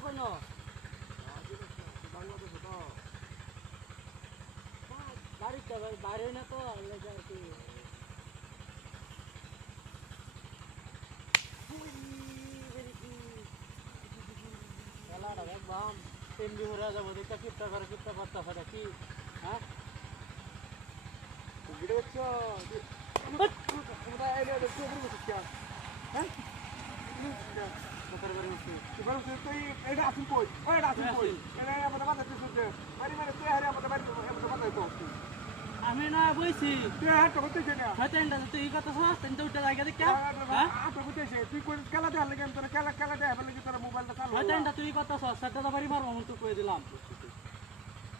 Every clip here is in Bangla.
কোনো বাড়িতে বাইরে না তো লেগে আর কি খেলাটা দেখবাম এমনি হয়ে যাবো দেখতে কিপটা করে কিপটা করতেছে দেখি হ্যাঁ আমি না বইছি তুই এই কথা শোনাস তুই উঠে জায়গা দেখে তুই কথা শোনাস সেটা বাড়ি মারবো আমি তো কয়ে দিলাম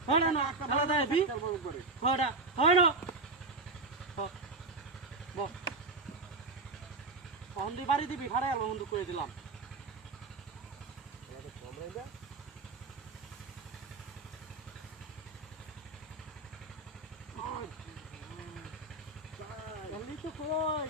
হয় না খেলা দেয় হয় না হয় না বন্ধু বাড়ি দিবি ভাড়া এলো বন্ধু করে দিলাম তো কই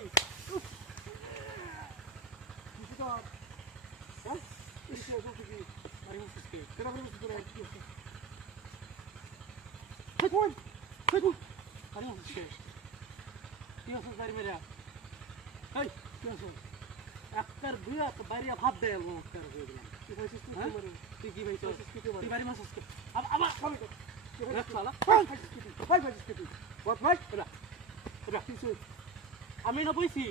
একটার দুই বাইরে ভাত দেয় তুই কি ভাই তুই বাড়ি মাস আমি না বইছি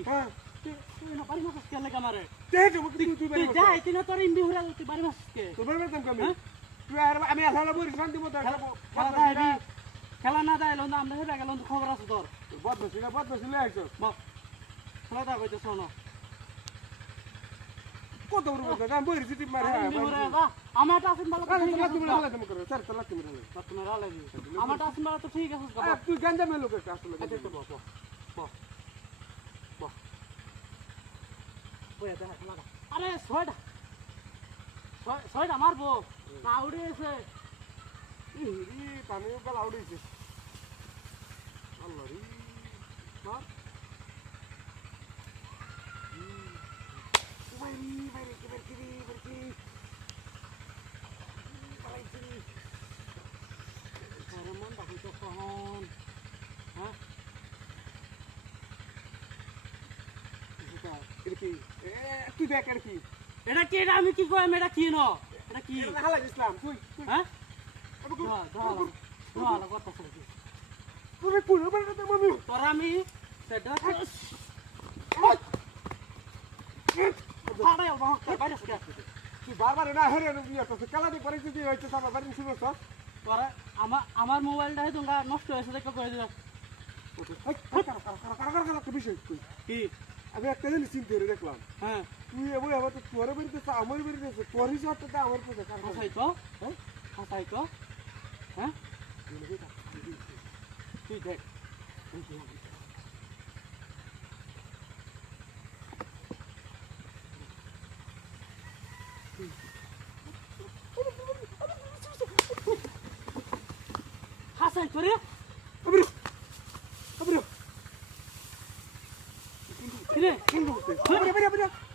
তুই না বাড়ি মাস কে লাগে আমারে তুই যাই তুই না তোর ইন্দি ঘুরা তুই বাড়ি মাস কে আমি খেলা না দেয় আমরা হেরে গেল খবর আছে তোর বদলে আইছো খেলা দেয় বইতে শোনো কত বড় কথা আমি বইছি টিপ মারে আমারটা আসেন ভালো কথা ঠিক আছে তুমি হালাতে করে স্যার তালা তুমি হালাতে তুমি হালাই আমারটা আসেন ভালো তো ঠিক আছে তুই গাঞ্জা মেলো কে আসলে আচ্ছা বস বইয়া দেখা লাগা আরে ছয়টা মারবো না উড়েছে ইরি পানি গলা উড়েছে আল্লাহ রে মার তুই দেখ আর কি এটা কি এটা আমি কি কইম এটা কি ন এটা কি হালাই ইসলাম তুই হ্যাঁ ধোয়া কথা কি তুমি পুরো বাড়িতে মামি তোর আমি সেটা আরে বাবা বাইরে সরে তুই বারবার না হেরে নিয়ে তো কালা দিয়ে পরে যদি হইছে আমার বাড়ি শুনো তো তোরা আমার মোবাইলটা তোমরা নষ্ট হয়েছে দেখো করে দিলা বিষয় কি আমি একটা জিনিস চিন্তা করে দেখলাম হ্যাঁ তুই এবার আবার তো তোর বেরিয়েছে আমার বেরিয়েছে তোর হিসাবটা আমার হাসাই তো হ্যাঁ তুই দেখ হাসাই তোরে Abro. Abro. Abro.